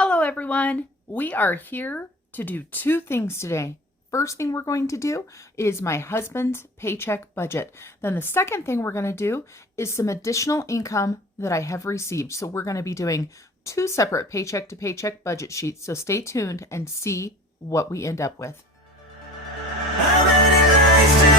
Hello everyone. We are here to do two things today. First thing we're going to do is my husband's paycheck budget. Then the second thing we're going to do is some additional income that I have received. So we're going to be doing two separate paycheck to paycheck budget sheets. So stay tuned and see what we end up with. How many lives do we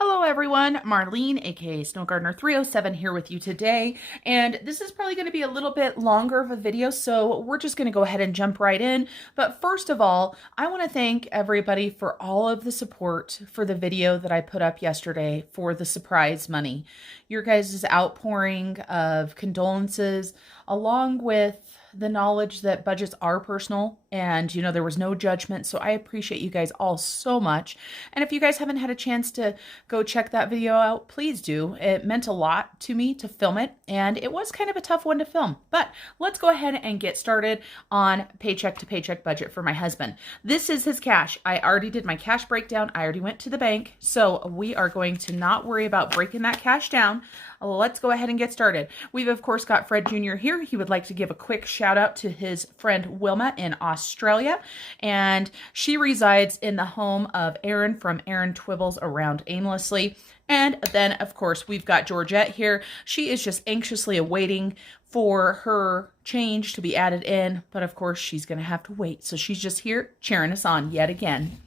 Hello everyone, Marlene, aka Snow Gardener 307 here with you today, and this is probably going to be a little bit longer of a video, so we're just going to go ahead and jump right in. But first of all, I want to thank everybody for all of the support for the video that I put up yesterday for the surprise money. Your guys' outpouring of condolences, along with the knowledge that budgets are personal and, there was no judgment. So I appreciate you guys all so much. And if you guys haven't had a chance to go check that video out, please do. It meant a lot to me to film it, and it was kind of a tough one to film. But let's go ahead and get started on paycheck to paycheck budget for my husband. This is his cash. I already did my cash breakdown. I already went to the bank. So we are going to not worry about breaking that cash down. Let's go ahead and get started. We've of course got Fred Jr. here. He would like to give a quick shout out to his friend Wilma in Australia, and she resides in the home of Aaron from Aaron Twibbles Around Aimlessly. And then of course we've got Georgette here. She is just anxiously awaiting for her change to be added in, but of course she's gonna have to wait. So she's just here cheering us on yet again.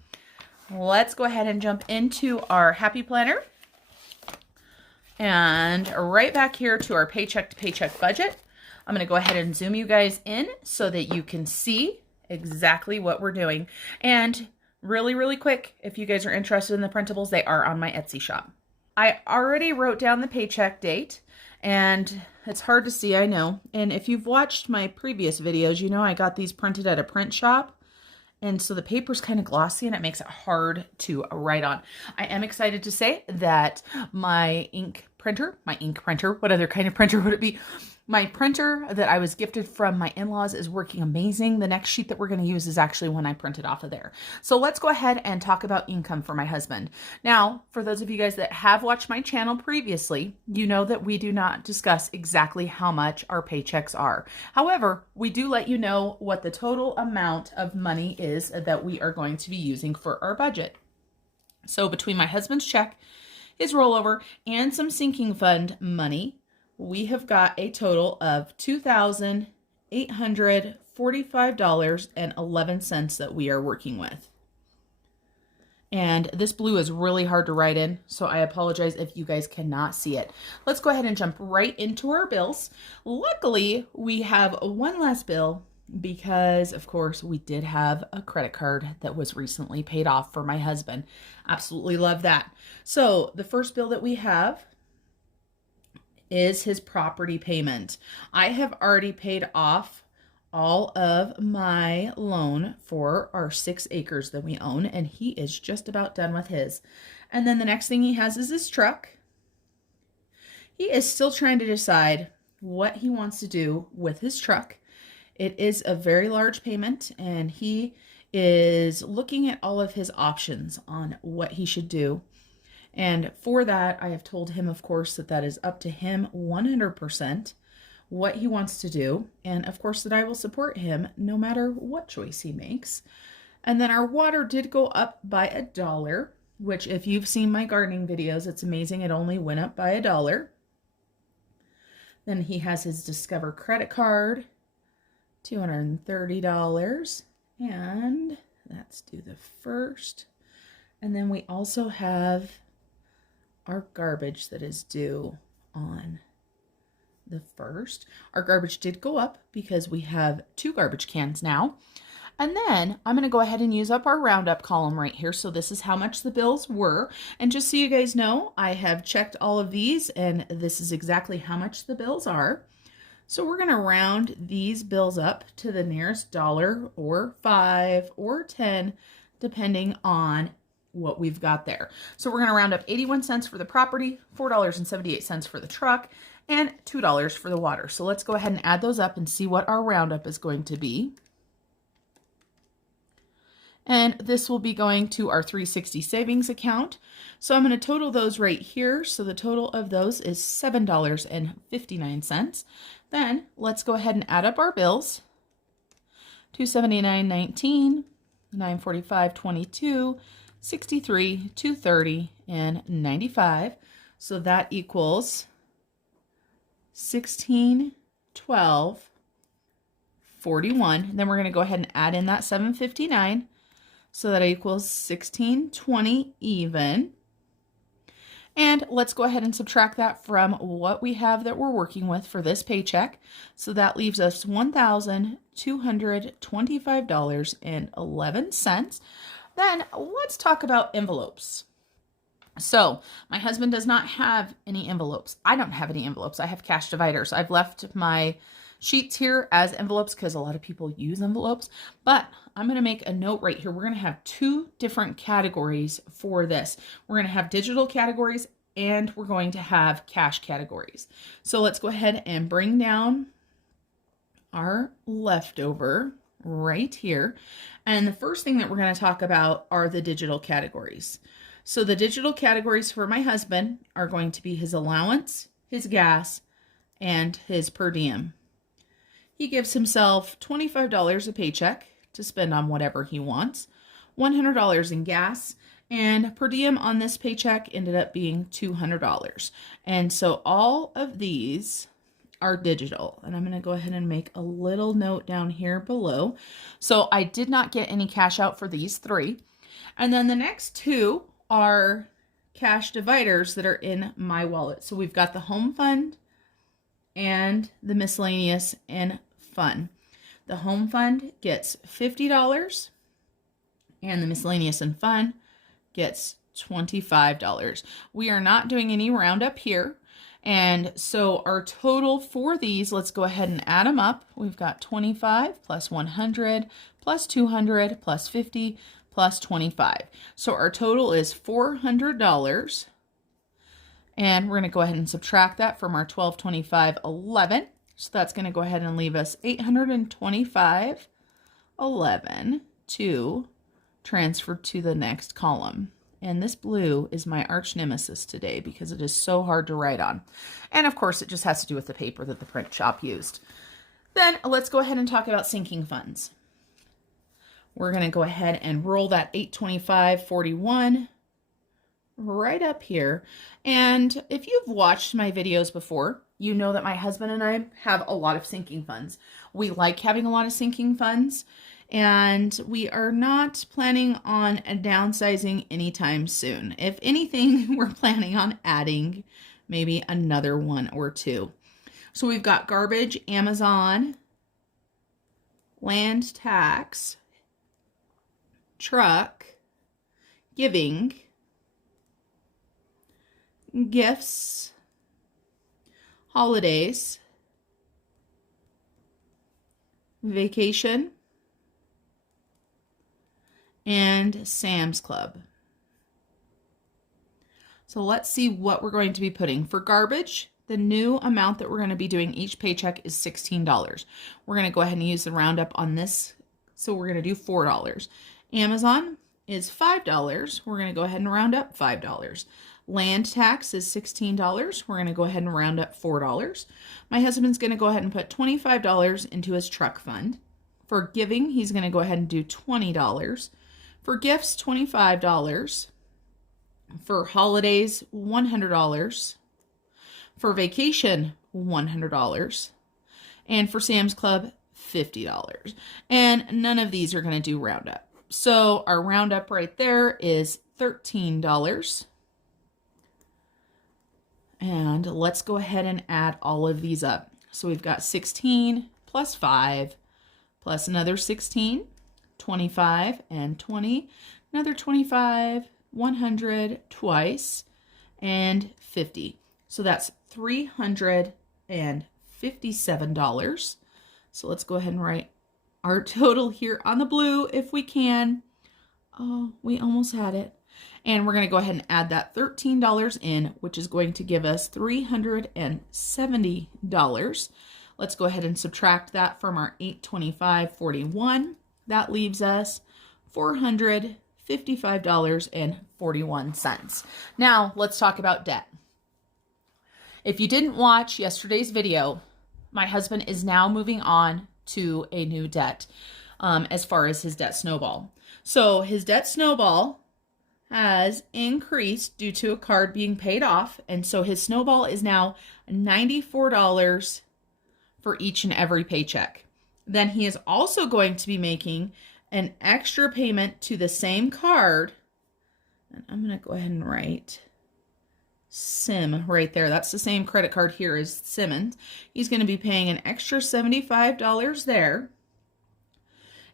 Let's go ahead and jump into our happy planner. And right back here to our paycheck to paycheck budget. I'm going to go ahead and zoom you guys in so that you can see exactly what we're doing. And really quick, if you guys are interested in the printables, they are on my Etsy shop. I already wrote down the paycheck date, and it's hard to see, I know. And if you've watched my previous videos, I got these printed at a print shop. And so the paper's kind of glossy and it makes it hard to write on. I am excited to say that my ink printer, what other kind of printer would it be? My printer that I was gifted from my in-laws is working amazing. The next sheet that we're going to use is actually one I printed off of there. So let's go ahead and talk about income for my husband. Now, for those of you guys that have watched my channel previously, you know that we do not discuss exactly how much our paychecks are. However, we do let you know what the total amount of money is that we are going to be using for our budget. So between my husband's check, his rollover, and some sinking fund money, we have got a total of $2,845.11 that we are working with. And this blue is really hard to write in, so I apologize if you guys cannot see it. Let's go ahead and jump right into our bills. Luckily, we have one last bill because, of course, we did have a credit card that was recently paid off for my husband. Absolutely love that. So the first bill that we have is his property payment. I have already paid off all of my loan for our 6 acres that we own, and he is just about done with his. And then the next thing he has is his truck. He is still trying to decide what he wants to do with his truck. It is a very large payment, and he is looking at all of his options on what he should do. And for that, I have told him, of course, that that is up to him 100% what he wants to do. And of course, that I will support him no matter what choice he makes. And then our water did go up by $1, which if you've seen my gardening videos, it's amazing. It only went up by $1. Then he has his Discover credit card, $230. And that's due the 1st. And then we also have our garbage that is due on the 1st. Our garbage did go up because we have 2 garbage cans now. And then I'm going to go ahead and use up our roundup column right here. So this is how much the bills were. And just so you guys know, I have checked all of these and this is exactly how much the bills are. So we're going to round these bills up to the nearest dollar or 5 or 10, depending on what we've got there. So we're going to round up 81 cents for the property, $4.78 for the truck, and $2 for the water. So let's go ahead and add those up and see what our roundup is going to be. And this will be going to our 360 savings account. So I'm going to total those right here. So the total of those is $7.59. Then let's go ahead and add up our bills. $279.19, $945.22, $63, $230, and $95. So that equals $1612.41. Then we're going to go ahead and add in that $759. So that equals $1620 even. And let's go ahead and subtract that from what we have that we're working with for this paycheck. So that leaves us $1,225.11. Then let's talk about envelopes. So my husband does not have any envelopes. I don't have any envelopes. I have cash dividers. I've left my sheets here as envelopes because a lot of people use envelopes, but I'm going to make a note right here. We're going to have two different categories for this. We're going to have digital categories and we're going to have cash categories. So let's go ahead and bring down our leftover right here. And the first thing that we're going to talk about are the digital categories. So the digital categories for my husband are going to be his allowance, his gas, and his per diem. He gives himself $25 a paycheck to spend on whatever he wants, $100 in gas, and per diem on this paycheck ended up being $200. And so all of these are digital. And I'm going to go ahead and make a little note down here below. So I did not get any cash out for these three. And then the next two are cash dividers that are in my wallet. So we've got the home fund and the miscellaneous and fun. The home fund gets $50 and the miscellaneous and fun gets $25. We are not doing any roundup here. And so our total for these, let's go ahead and add them up. We've got 25 plus 100 plus 200 plus 50 plus 25. So our total is $400. And we're going to go ahead and subtract that from our $1225.11. So that's going to go ahead and leave us $825.11 to transfer to the next column. And this blue is my arch nemesis today because it is so hard to write on. And of course, it just has to do with the paper that the print shop used. Then let's go ahead and talk about sinking funds. We're going to go ahead and roll that $825.41 right up here. And if you've watched my videos before, you know that my husband and I have a lot of sinking funds. We like having a lot of sinking funds, and we are not planning on downsizing anytime soon. If anything, we're planning on adding maybe another one or two. So we've got garbage, Amazon, land tax, truck, giving, gifts, holidays, vacation, and Sam's Club. So let's see what we're going to be putting. For garbage, the new amount that we're going to be doing each paycheck is $16. We're going to go ahead and use the roundup on this. So we're going to do $4. Amazon is $5. We're going to go ahead and round up $5. Land tax is $16. We're going to go ahead and round up $4. My husband's going to go ahead and put $25 into his truck fund. For giving, he's going to go ahead and do $20. For gifts, $25. For holidays, $100. For vacation, $100. And for Sam's Club, $50. And none of these are going to do roundup. So our roundup right there is $13. And let's go ahead and add all of these up. So we've got 16 plus 5 plus another 16, 25 and 20, another 25, 100 twice, and 50. So that's $357. So let's go ahead and write our total here on the blue if we can. Oh, we almost had it. And we're going to go ahead and add that $13 in, which is going to give us $370. Let's go ahead and subtract that from our $825.41. That leaves us $455.41. Now, let's talk about debt. If you didn't watch yesterday's video, my husband is now moving on to a new debt as far as his debt snowball. So his debt snowball has increased due to a card being paid off. And so his snowball is now $94 for each and every paycheck. Then he is also going to be making an extra payment to the same card. And I'm going to go ahead and write Sim right there. That's the same credit card here as Simmons. He's going to be paying an extra $75 there.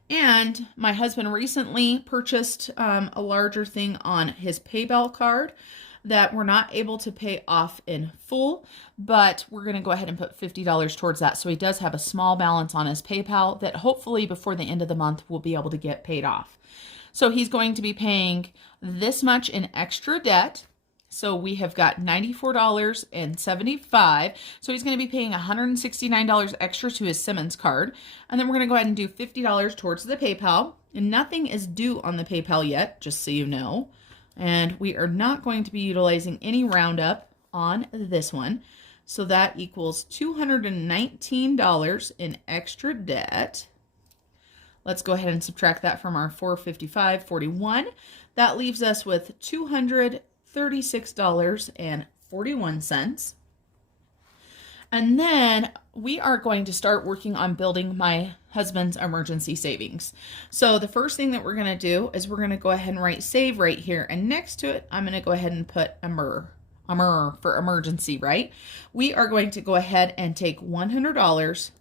And my husband recently purchased a larger thing on his PayPal card that we're not able to pay off in full, but we're going to go ahead and put $50 towards that. So he does have a small balance on his PayPal that hopefully before the end of the month we'll be able to get paid off. So he's going to be paying this much in extra debt. So we have got $94.75. So he's going to be paying $169 extra to his Simmons card. And then we're going to go ahead and do $50 towards the PayPal. And nothing is due on the PayPal yet, just so you know. And we are not going to be utilizing any roundup on this one. So that equals $219 in extra debt. Let's go ahead and subtract that from our $455.41. That leaves us with $236.41. And then we are going to start working on building my husband's emergency savings. So the first thing that we're going to do is we're going to go ahead and write save right here. And next to it, I'm going to go ahead and put EMER for emergency, right? We are going to go ahead and take $100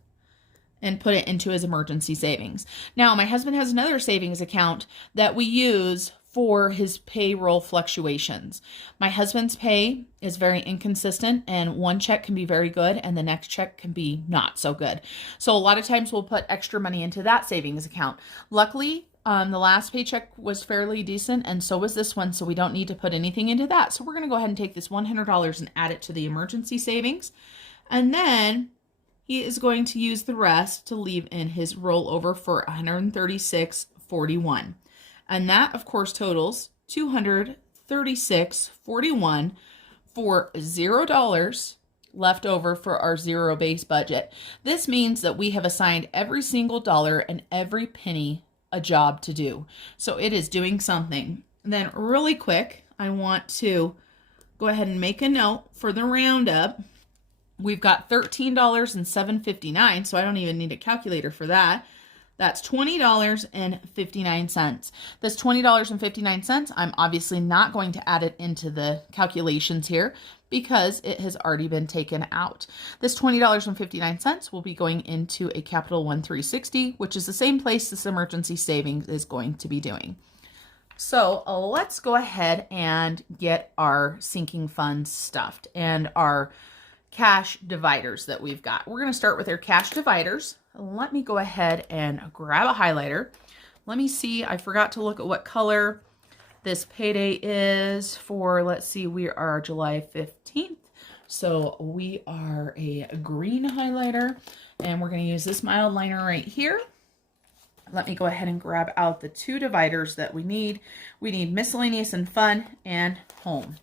and put it into his emergency savings. Now, my husband has another savings account that we use for his payroll fluctuations. My husband's pay is very inconsistent, and one check can be very good and the next check can be not so good. So a lot of times we'll put extra money into that savings account. Luckily, the last paycheck was fairly decent, and so was this one, so we don't need to put anything into that. So we're going to go ahead and take this $100 and add it to the emergency savings. And then he is going to use the rest to leave in his rollover for $136.41. And that, of course, totals $236.41 for $0 left over for our zero base budget. This means that we have assigned every single dollar and every penny a job to do. So it is doing something. And then really quick, I want to go ahead and make a note for the roundup. We've got $13.0759, so I don't even need a calculator for that. That's $20.59. This $20.59, I'm obviously not going to add it into the calculations here because it has already been taken out. This $20.59 will be going into a Capital One 360, which is the same place this emergency savings is going to be doing. So let's go ahead and get our sinking funds stuffed and our cash dividers that we've got. We're going to start with our cash dividers. Let me go ahead and grab a highlighter. Let me see. I forgot to look at what color this payday is for. Let's see. We are July 15th. So we are a green highlighter, and we're going to use this mild liner right here. Let me go ahead and grab out the two dividers that we need. We need miscellaneous and fun and home.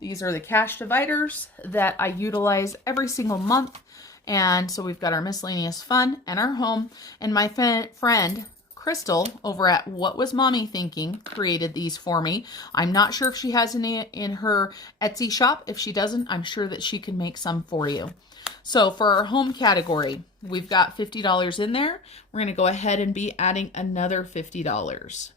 These are the cash dividers that I utilize every single month. And so we've got our miscellaneous fun and our home. And my friend Crystal over at What Was Mommy Thinking created these for me. I'm not sure if she has any in her Etsy shop. If she doesn't, I'm sure that she can make some for you. So for our home category, we've got $50 in there. We're going to go ahead and be adding another $50.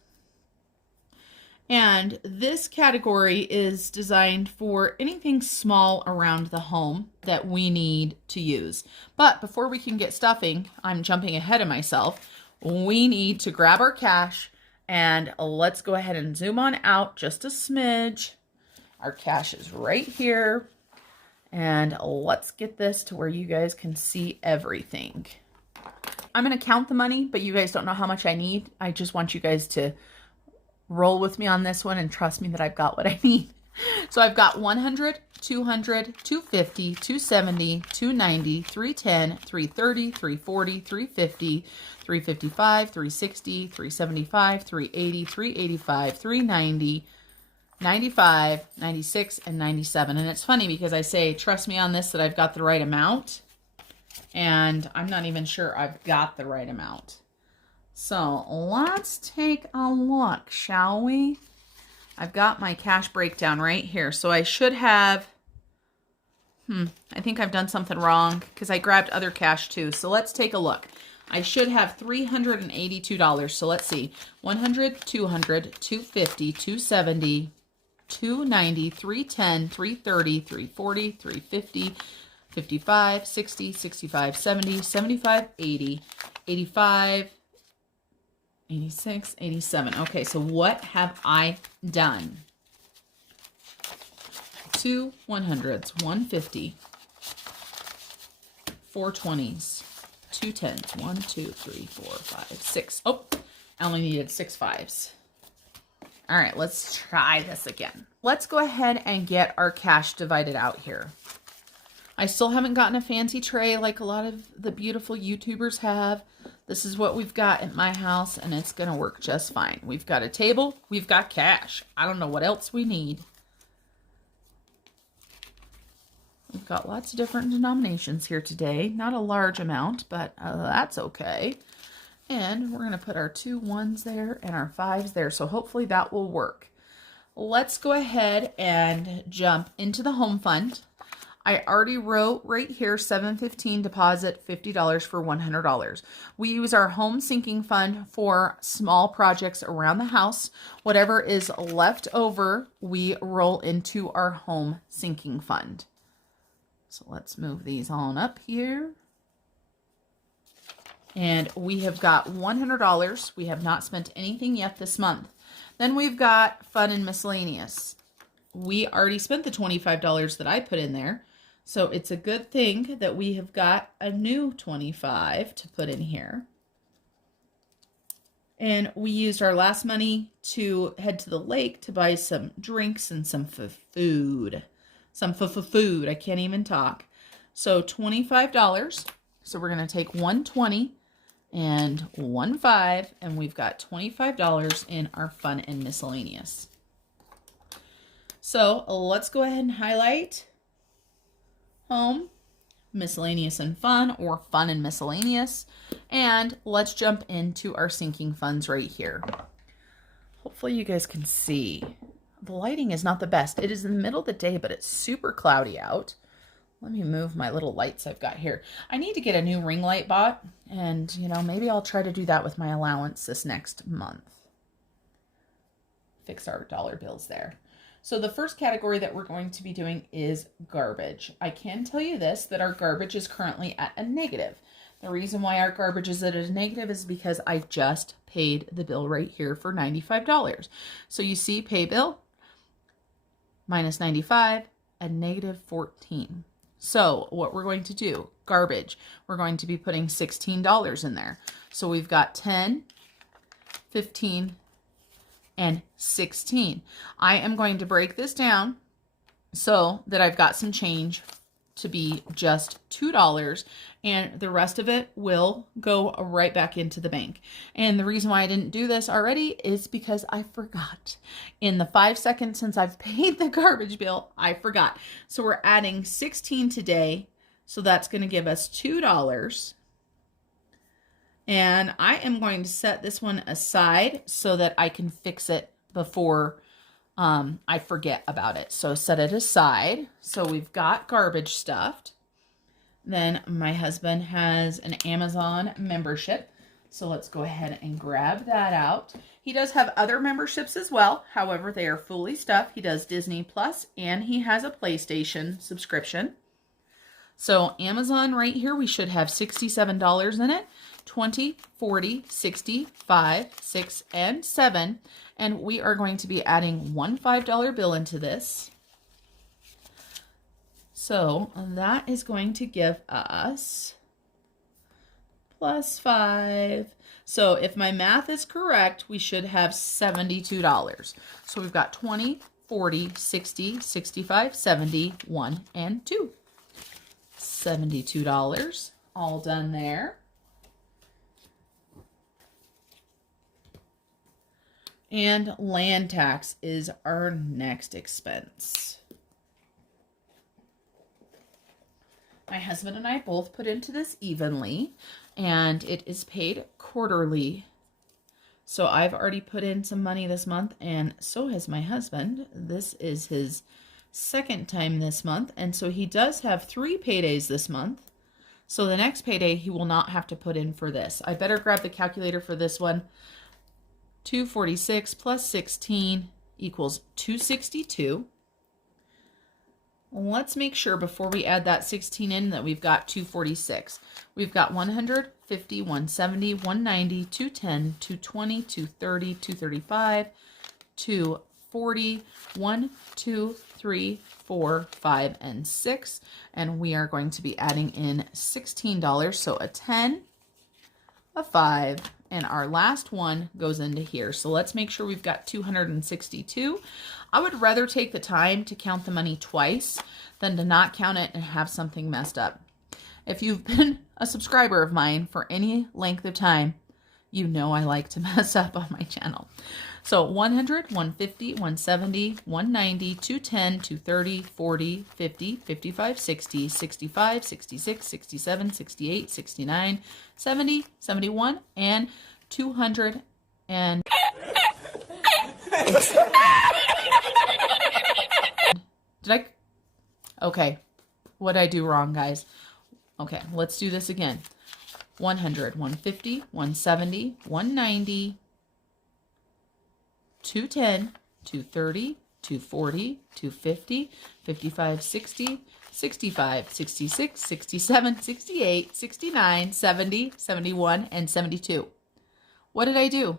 And this category is designed for anything small around the home that we need to use. But before we can get stuffing, I'm jumping ahead of myself. We need to grab our cash, and let's go ahead and zoom on out just a smidge. Our cash is right here. And let's get this to where you guys can see everything. I'm going to count the money, but you guys don't know how much I need. I just want you guys to roll with me on this one and trust me that I've got what I need. So I've got 100, 200, 250, 270, 290, 310, 330, 340, 350, 355, 360, 375, 380, 385, 390, 95, 96, and 97. And it's funny because I say, trust me on this, that I've got the right amount. And I'm not even sure I've got the right amount. So let's take a look, shall we? I've got my cash breakdown right here. So I should have, I think I've done something wrong because I grabbed other cash too. So let's take a look. I should have $382. So let's see, 100, 200, 250, 270, 290, 310, 330, 340, 350, 55, 60, 65, 70, 75, 80, 85, 86, 87. Okay, so what have I done? 2 100s, 150, 4 20s, 2 10s, 1, 2, 3, 4, 5, 6. Oh, I only needed 6 5s. All right, let's try this again. Let's go ahead and get our cash divided out here. I still haven't gotten a fancy tray like a lot of the beautiful YouTubers have. This is what we've got at my house, and it's going to work just fine. We've got a table. We've got cash. I don't know what else we need. We've got lots of different denominations here today. Not a large amount, but that's okay. And we're going to put our 2 1s there and our 5s there. So hopefully that will work. Let's go ahead and jump into the home fund. I already wrote right here, $715 deposit, $50 for $100. We use our home sinking fund for small projects around the house. Whatever is left over, we roll into our home sinking fund. So let's move these on up here. And we have got $100. We have not spent anything yet this month. Then we've got fun and miscellaneous. We already spent the $25 that I put in there. So it's a good thing that we have got a new 25 to put in here. And we used our last money to head to the lake to buy some drinks and some food. Some food. I can't even talk. So $25. So we're going to take 120 and 15, and we've got $25 in our fun and miscellaneous. So let's go ahead and highlight home, miscellaneous and fun, or fun and miscellaneous. And let's jump into our sinking funds right here. Hopefully you guys can see. The lighting is not the best. It is in the middle of the day, but it's super cloudy out. Let me move my little lights I've got here. I need to get a new ring light bought, and maybe I'll try to do that with my allowance this next month. Fix our dollar bills there. So the first category that we're going to be doing is garbage. I can tell you this, that our garbage is currently at a negative. The reason why our garbage is at a negative is because I just paid the bill right here for $95. So you see, pay bill minus 95 and negative 14. So what we're going to do, garbage, we're going to be putting $16 in there. So we've got 10, 15, and 16. I am going to break this down so that I've got some change to be just $2, and the rest of it will go right back into the bank. And the reason why I didn't do this already is because I forgot. In the 5 seconds since I've paid the garbage bill, I forgot. So we're adding 16 today, so that's going to give us $2. And I am going to set this one aside so that I can fix it before I forget about it. So set it aside. So we've got garbage stuffed. Then my husband has an Amazon membership. So let's go ahead and grab that out. He does have other memberships as well. However, they are fully stuffed. He does Disney Plus and he has a PlayStation subscription. So Amazon right here, we should have $67 in it. 20, 40, 60, 5, 6, and 7. And we are going to be adding one $5 bill into this. So that is going to give us plus 5. So if my math is correct, we should have $72. So we've got 20, 40, 60, 65, 70, 1, and 2. $72. All done there. And land tax is our next expense. My husband and I both put into this evenly, and it is paid quarterly. So I've already put in some money this month, and so has my husband. This is his second time this month, and so he does have 3 paydays this month. So the next payday, he will not have to put in for this. I better grab the calculator for this one. 246 plus 16 equals 262. Let's make sure before we add that 16 in that we've got 246. We've got 100, 50, 170, 190, 210, 220, 230, 235, 240, 1, 2, 3, 4, 5, and 6. And we are going to be adding in $16. So a 10, a 5, and our last one goes into here. So let's make sure we've got 262. I would rather take the time to count the money twice than to not count it and have something messed up. If you've been a subscriber of mine for any length of time, you know I like to mess up on my channel. So 100, 150, 170, 190, 210, 230, 40, 50, 55, 60, 65, 66, 67, 68, 69, 70, 71, and 200 and... Okay. What did I do wrong, guys? Okay, let's do this again. 100, 150, 170, 190, 210, 230, 240, 250, 55, 60, 65, 66, 67, 68, 69, 70, 71, and 72. What did I do?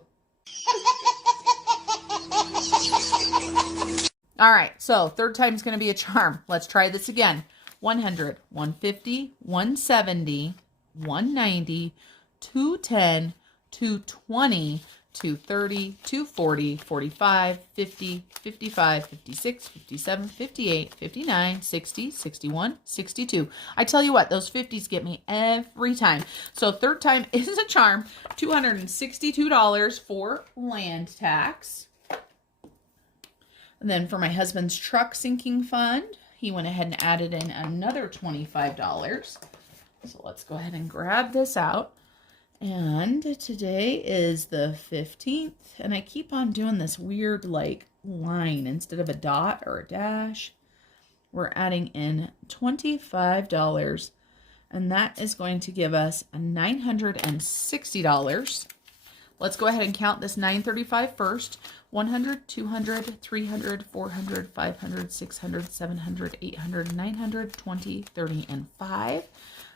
All right, so third time is going to be a charm. Let's try this again. 100, 150, 170, 190, 210, 220, 230, 240, 45, 50, 55, 56, 57, 58, 59, 60, 61, 62. I tell you what, those 50s get me every time. So third time is a charm. $262 for land tax. And then for my husband's truck sinking fund, he went ahead and added in another $25. So let's go ahead and grab this out. And today is the 15th, and I keep on doing this weird like line instead of a dot or a dash. We're adding in $25, and that is going to give us $960. Let's go ahead and count this 935 first. 100, 200, 300, 400, 500, 600, 700, 800, 900, 20, 30, and 5.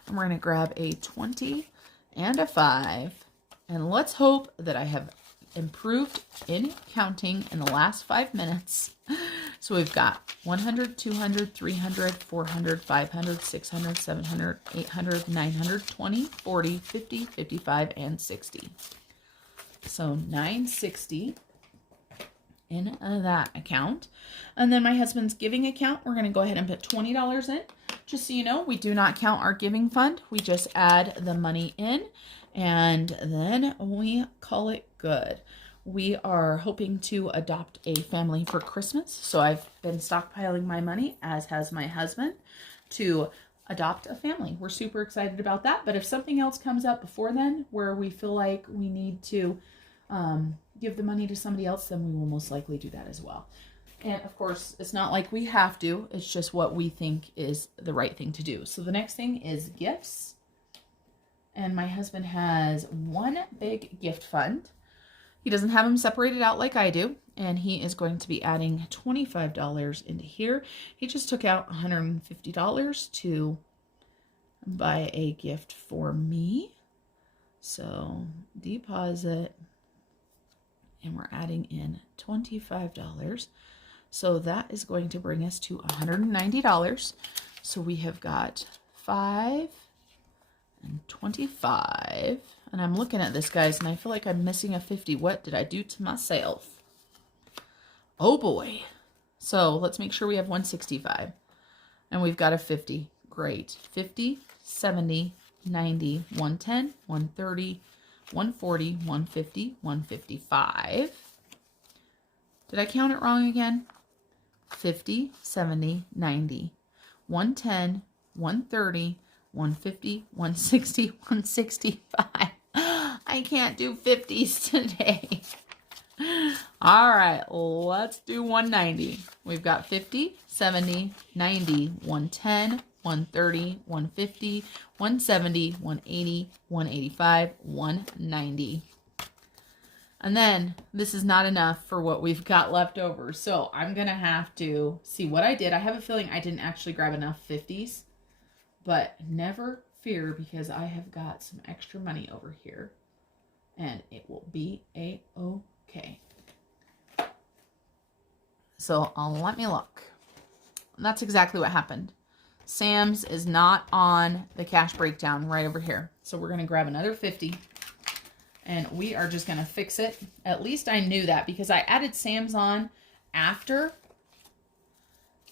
And we're going to grab a 20 and a 5. And let's hope that I have improved in counting in the last 5 minutes. So we've got 100, 200, 300, 400, 500, 600, 700, 800, 900, 20, 40, 50, 55, and 60. So 960 in that account. And then my husband's giving account, we're going to go ahead and put $20 in. Just so you know, we do not count our giving fund. We just add the money in, and then we call it good. We are hoping to adopt a family for Christmas. So I've been stockpiling my money, as has my husband, to adopt a family. We're super excited about that. But if something else comes up before then where we feel like we need to give the money to somebody else, then we will most likely do that as well. And of course, it's not like we have to, it's just what we think is the right thing to do. So the next thing is gifts. And my husband has one big gift fund. He doesn't have them separated out like I do. And he is going to be adding $25 into here. He just took out $150 to buy a gift for me. So deposit. And we're adding in $25. So that is going to bring us to $190. So we have got 5 and 25. And I'm looking at this, guys, and I feel like I'm missing a 50. What did I do to myself? Oh boy. So let's make sure we have 165. And we've got a 50. Great. 50, 70, 90, 110, 130, 140, 150, 155. Did I count it wrong again? 50, 70, 90, 110, 130, 150, 160, 165. I can't do 50s today. All right, let's do 190. We've got 50, 70, 90, 110, 130, 150, 170, 180, 185, 190. And then this is not enough for what we've got left over. So I'm going to have to see what I did. I have a feeling I didn't actually grab enough 50s, but never fear because I have got some extra money over here and it will be a-okay. So let me look. That's exactly what happened. Sam's is not on the cash breakdown right over here. So we're going to grab another 50 and we are just going to fix it. At least I knew that because I added Sam's on after.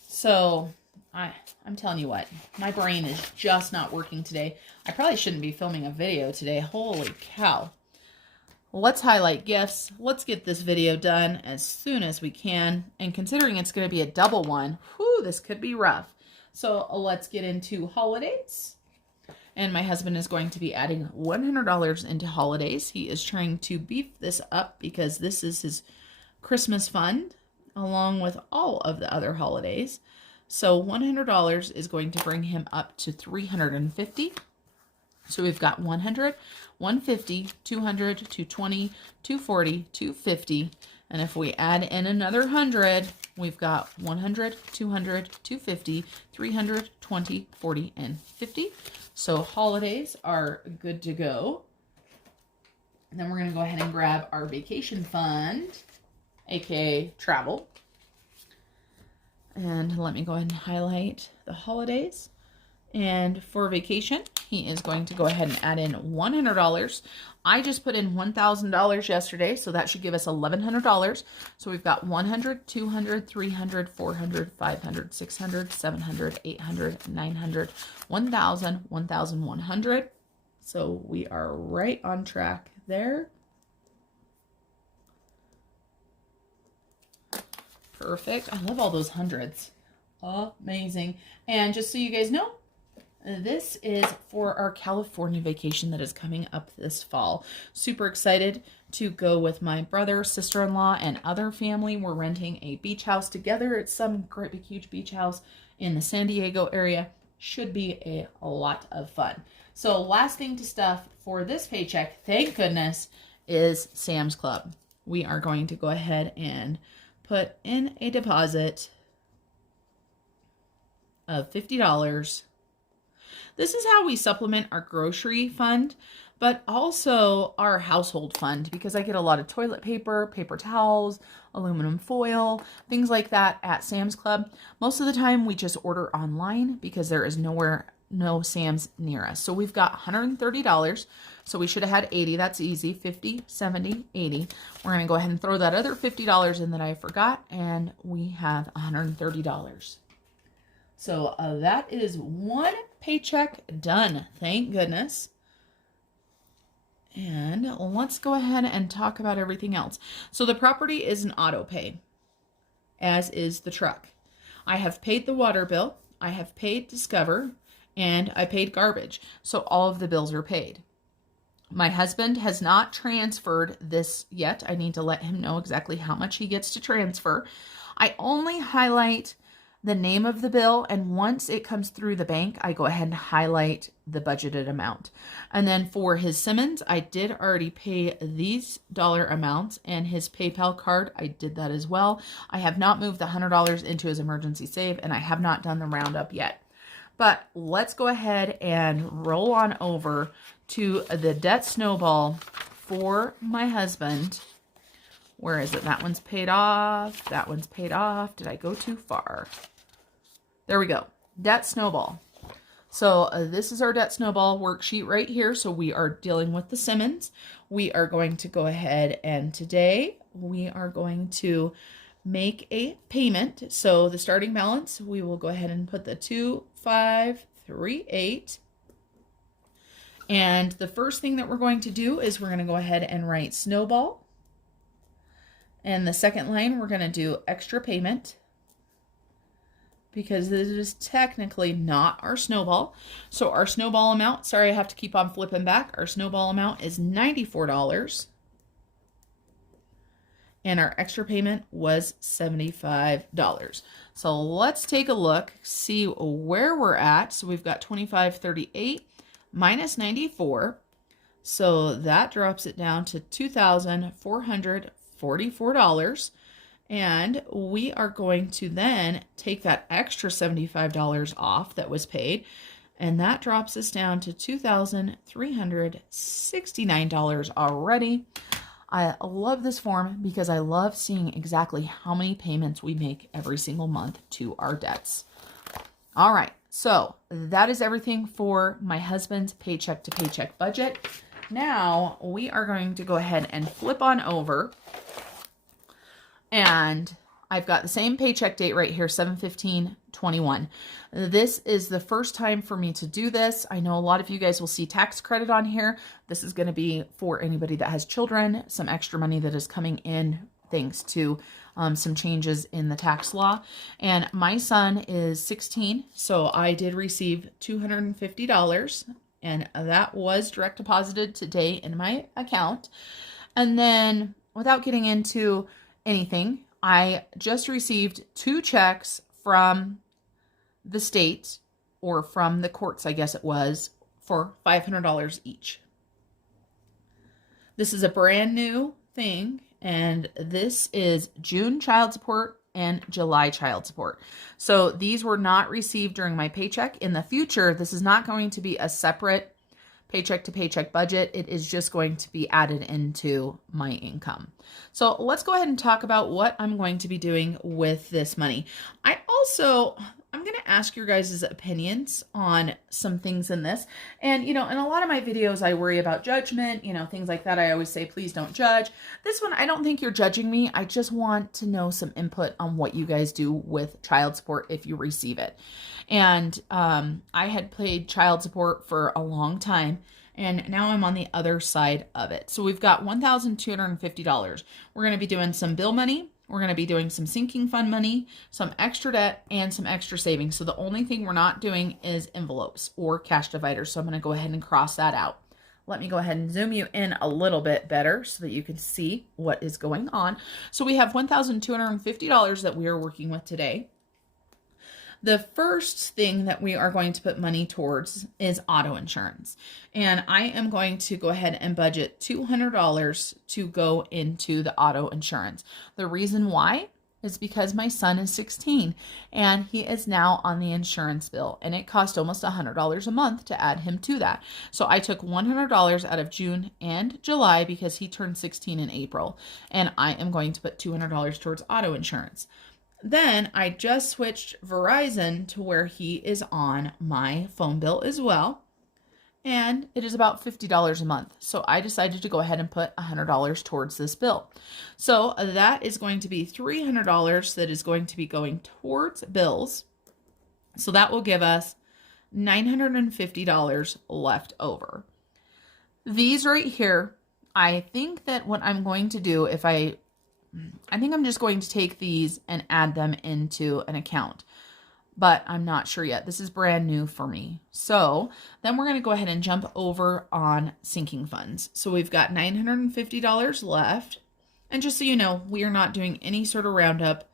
So I'm telling you what, my brain is just not working today. I probably shouldn't be filming a video today. Holy cow. Let's highlight gifts. Let's get this video done as soon as we can. And considering it's going to be a double one, whew, this could be rough. So let's get into holidays. And my husband is going to be adding $100 into holidays. He is trying to beef this up because this is his Christmas fund along with all of the other holidays. So $100 is going to bring him up to $350. So we've got 100, 150, 200, 220, 240, 250. And if we add in another 100, we've got 100, 200, 250, 300, 20, 40, and 50. So holidays are good to go. And then we're going to go ahead and grab our vacation fund, aka travel. And let me go ahead and highlight the holidays. And for vacation, he is going to go ahead and add in $100. I just put in $1,000 yesterday, so that should give us $1,100. So we've got 100, 200, 300, 400, 500, 600, 700, 800, 900, 1,000, 1,100. So we are right on track there. Perfect. I love all those hundreds. Amazing. And just so you guys know, this is for our California vacation that is coming up this fall. Super excited to go with my brother, sister-in-law, and other family. We're renting a beach house together. It's some great big huge beach house in the San Diego area. Should be a lot of fun. So last thing to stuff for this paycheck, thank goodness, is Sam's Club. We are going to go ahead and put in a deposit of $50. This is how we supplement our grocery fund, but also our household fund because I get a lot of toilet paper, paper towels, aluminum foil, things like that at Sam's Club. Most of the time we just order online because there is no Sam's near us. So we've got $130. So we should have had 80. That's easy. 50, 70, 80. We're going to go ahead and throw that other $50 in that I forgot, and we have $130. So that is one paycheck done. Thank goodness. And let's go ahead and talk about everything else. So the property is an auto pay, as is the truck. I have paid the water bill. I have paid Discover, and I paid garbage. So all of the bills are paid. My husband has not transferred this yet. I need to let him know exactly how much he gets to transfer. I only highlight the name of the bill, and once it comes through the bank, I go ahead and highlight the budgeted amount. And then for his Simmons, I did already pay these dollar amounts, and his PayPal card, I did that as well. I have not moved the $100 into his emergency save, and I have not done the roundup yet. But let's go ahead and roll on over to the debt snowball for my husband. Where is it? That one's paid off. That one's paid off. Did I go too far? There we go. Debt snowball. So this is our debt snowball worksheet right here. So we are dealing with the Simmons. We are going to go ahead and today we are going to make a payment. So the starting balance, we will go ahead and put the 2538. And the first thing that we're going to do is we're going to go ahead and write snowball. And the second line, we're going to do extra payment, because this is technically not our snowball. So our snowball amount, sorry, I have to keep on flipping back. Our snowball amount is $94. And our extra payment was $75. So let's take a look, see where we're at. So we've got 2538 minus 94. So that drops it down to $2,444. And we are going to then take that extra $75 off that was paid, and that drops us down to $2,369 already. I love this form because I love seeing exactly how many payments we make every single month to our debts. All right, so that is everything for my husband's paycheck to paycheck budget. Now we are going to go ahead and flip on over. And I've got the same paycheck date right here, 7/15/21. This is the first time for me to do this. I know a lot of you guys will see tax credit on here. This is going to be for anybody that has children, some extra money that is coming in thanks to some changes in the tax law. And my son is 16, so I did receive $250, and that was direct deposited today in my account. And then, without getting into anything, I just received 2 checks from the state, or from the courts, I guess it was, for $500 each. This is a brand new thing, and this is June child support and July child support. So these were not received during my paycheck. In the future, this is not going to be a separate paycheck to paycheck budget. It is just going to be added into my income. So let's go ahead and talk about what I'm going to be doing with this money. I'm going to ask your guys' opinions on some things in this. And, in a lot of my videos, I worry about judgment, things like that. I always say, please don't judge. This one, I don't think you're judging me. I just want to know some input on what you guys do with child support if you receive it. And I had paid child support for a long time, and now I'm on the other side of it. So we've got $1,250. We're going to be doing some bill money. We're going to be doing some sinking fund money, some extra debt, and some extra savings. So the only thing we're not doing is envelopes or cash dividers. So I'm going to go ahead and cross that out. Let me go ahead and zoom you in a little bit better so that you can see what is going on. So we have $1,250 that we are working with today. The first thing that we are going to put money towards is auto insurance. And I am going to go ahead and budget $200 to go into the auto insurance. The reason why is because my son is 16 and he is now on the insurance bill, and it cost almost $100 a month to add him to that. So I took $100 out of June and July because he turned 16 in April, and I am going to put $200 towards auto insurance. Then I just switched Verizon to where he is on my phone bill as well. And it is about $50 a month. So I decided to go ahead and put $100 towards this bill. So that is going to be $300 that is going to be going towards bills. So that will give us $950 left over. These right here, I think that what I'm going to do, I think I'm just going to take these and add them into an account, but I'm not sure yet. This is brand new for me. So then we're going to go ahead and jump over on sinking funds. So we've got $950 left. And just so you know, we are not doing any sort of roundup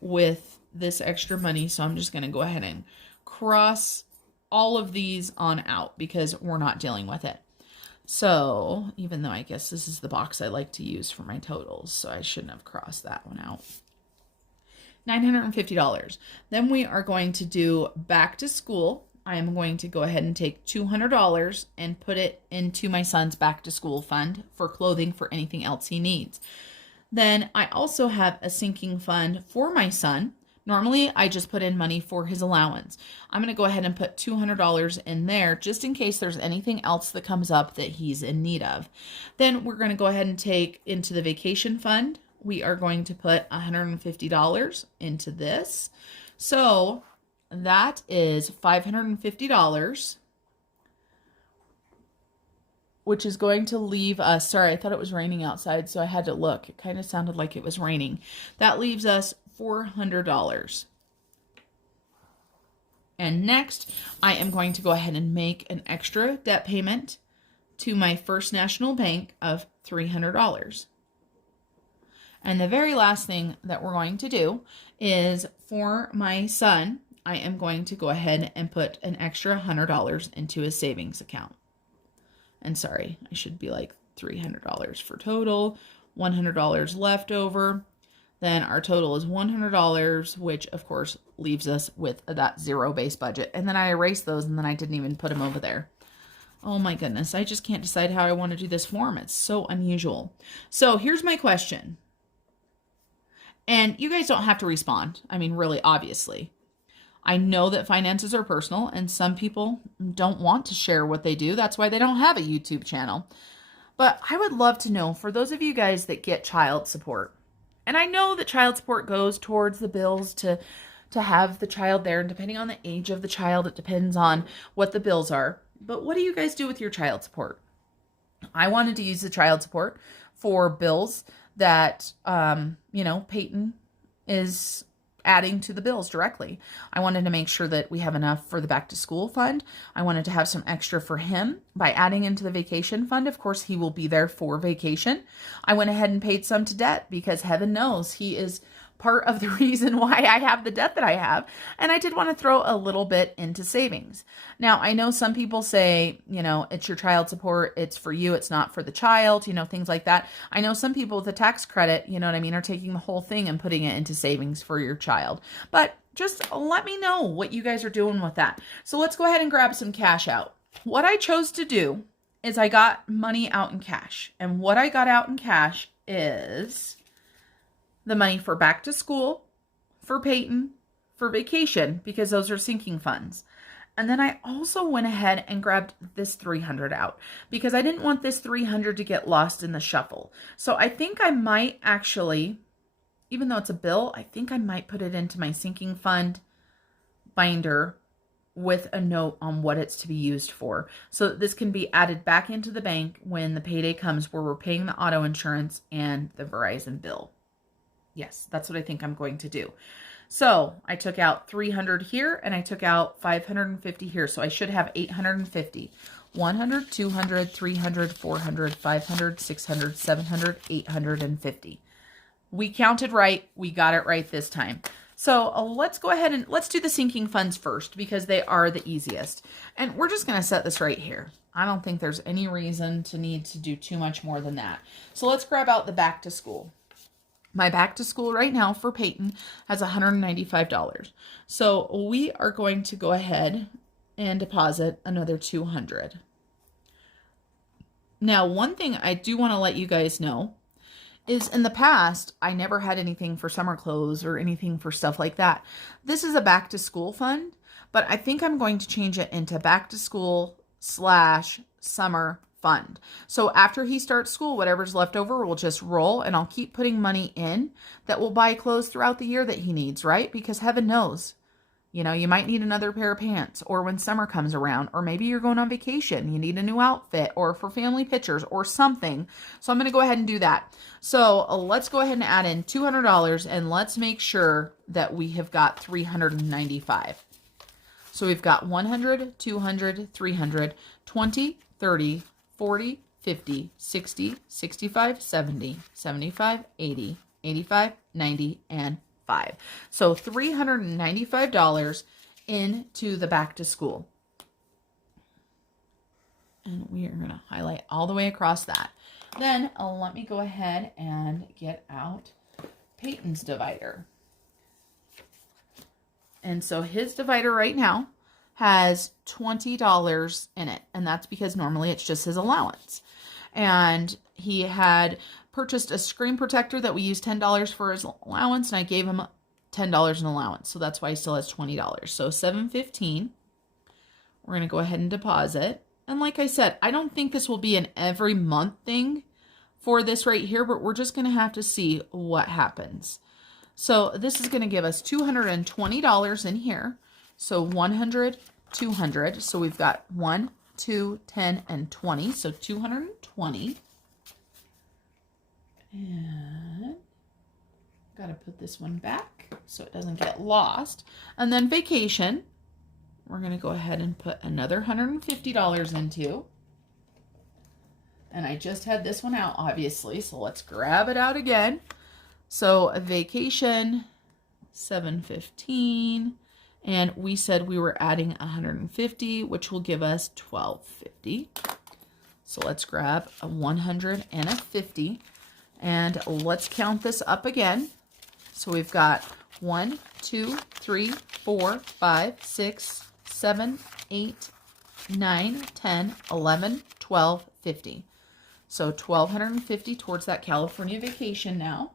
with this extra money. So I'm just going to go ahead and cross all of these on out because we're not dealing with it. So even though I guess this is the box I like to use for my totals, so I shouldn't have crossed that one out. $950. Then we are going to do back to school. I am going to go ahead and take $200 and put it into my son's back to school fund for clothing, for anything else he needs. Then I also have a sinking fund for my son. Normally, I just put in money for his allowance. I'm going to go ahead and put $200 in there just in case there's anything else that comes up that he's in need of. Then we're going to go ahead and take into the vacation fund we are going to put $150 into this. So that is $550, which is going to leave us, sorry, I thought it was raining outside, so I had to look. It kind of sounded like it was raining. That leaves us $400. And next, I am going to go ahead and make an extra debt payment to my First National Bank of $300. And the very last thing that we're going to do is for my son, I am going to go ahead and put an extra $100 into his savings account. And sorry, I should be like $300 for total, $100 left over. Then our total is $100, which of course leaves us with that zero base budget. And then I erased those and then I didn't even put them over there. Oh my goodness, I just can't decide how I want to do this form. It's so unusual. So here's my question. And you guys don't have to respond. I mean, really, obviously. I know that finances are personal and some people don't want to share what they do. That's why they don't have a YouTube channel. But I would love to know, for those of you guys that get child support, and I know that child support goes towards the bills to have the child there, and depending on the age of the child, it depends on what the bills are. But what do you guys do with your child support? I wanted to use the child support for bills that, Peyton is adding to the bills directly. I wanted to make sure that we have enough for the back to school fund. I wanted to have some extra for him by adding into the vacation fund. Of course, he will be there for vacation. I went ahead and paid some to debt because heaven knows he is part of the reason why I have the debt that I have. And I did want to throw a little bit into savings. Now, I know some people say, it's your child support, it's for you, it's not for the child, things like that. I know some people with a tax credit, are taking the whole thing and putting it into savings for your child. But just let me know what you guys are doing with that. So let's go ahead and grab some cash out. What I chose to do is I got money out in cash. And what I got out in cash is the money for back to school, for Peyton, for vacation, because those are sinking funds. And then I also went ahead and grabbed this $300 out because I didn't want this $300 to get lost in the shuffle. So I think I might actually, even though it's a bill, I think I might put it into my sinking fund binder with a note on what it's to be used for. So that this can be added back into the bank when the payday comes where we're paying the auto insurance and the Verizon bill. Yes, that's what I think I'm going to do. So I took out $300 here and I took out $550 here. So I should have $850. $100, $200, $300, $400, $500, $600, $700, $850. We counted right. We got it right this time. So let's go ahead and let's do the sinking funds first because they are the easiest. And we're just going to set this right here. I don't think there's any reason to need to do too much more than that. So let's grab out the back to school. My back to school right now for Peyton has $195. So we are going to go ahead and deposit another $200. Now, one thing I do want to let you guys know is in the past, I never had anything for summer clothes or anything for stuff like that. This is a back to school fund, but I think I'm going to change it into back to school / summer fund. So after he starts school, whatever's left over will just roll and I'll keep putting money in that will buy clothes throughout the year that he needs, right? Because heaven knows, you might need another pair of pants or when summer comes around, or maybe you're going on vacation, you need a new outfit or for family pictures or something. So I'm going to go ahead and do that. So let's go ahead and add in $200 and let's make sure that we have got $395. So we've got 100, 200, 300, 20, 30, 40, 50, 60, 65, 70, 75, 80, 85, 90, and 5. So $395 into the back to school. And we are going to highlight all the way across that. Then let me go ahead and get out Peyton's divider. And so his divider right now has $20 in it. And that's because normally it's just his allowance. And he had purchased a screen protector that we used $10 for his allowance. And I gave him $10 in allowance. So that's why he still has $20. So $715. We're going to go ahead and deposit. And like I said, I don't think this will be an every month thing for this right here, but we're just going to have to see what happens. So this is going to give us $220 in here. So 100, 200. So we've got 1, 2, 10, and 20. So 220. And got to put this one back so it doesn't get lost. And then vacation, we're going to go ahead and put another $150 into. And I just had this one out, obviously, so let's grab it out again. So a vacation, $715, and we said we were adding 150, which will give us $1,250. So let's grab a 100 and a 50, and let's count this up again. So we've got 1, 2, 3, 4, 5, 6, 7, 8, 9, 10, 11, 12, 50. So $1,250 towards that California vacation now.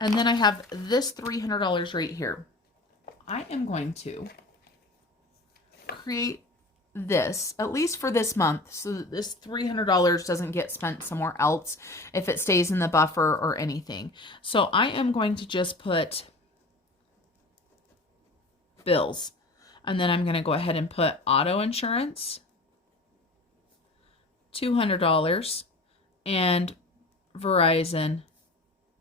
And then I have this $300 right here. I am going to create this, at least for this month, so that this $300 doesn't get spent somewhere else if it stays in the buffer or anything. So I am going to just put bills, and then I'm going to go ahead and put auto insurance, $200, and Verizon,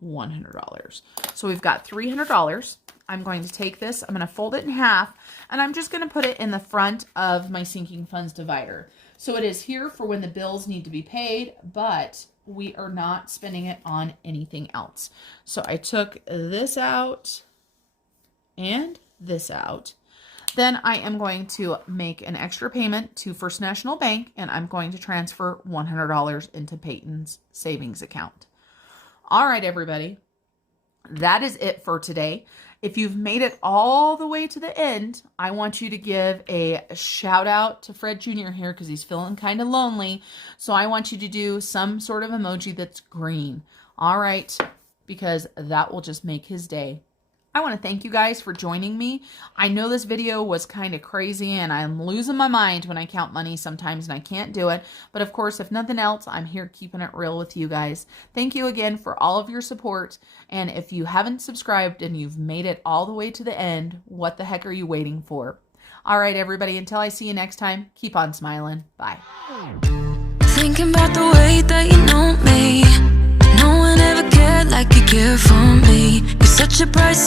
$100. So we've got $300. I'm going to take this, I'm going to fold it in half, and I'm just going to put it in the front of my sinking funds divider. So it is here for when the bills need to be paid, but we are not spending it on anything else. So I took this out and this out. Then I am going to make an extra payment to First National Bank, and I'm going to transfer $100 into Peyton's savings account. All right, everybody, that is it for today. If you've made it all the way to the end, I want you to give a shout out to Fred Jr. here because he's feeling kind of lonely. So I want you to do some sort of emoji that's green. All right, because that will just make his day. I want to thank you guys for joining me. I know this video was kind of crazy and I'm losing my mind when I count money sometimes and I can't do it. But of course, if nothing else, I'm here keeping it real with you guys. Thank you again for all of your support. And if you haven't subscribed and you've made it all the way to the end, what the heck are you waiting for? All right, everybody, until I see you next time, keep on smiling. Bye. Thinking about the way that you know me. No one ever cared like you care for me. You're such a bright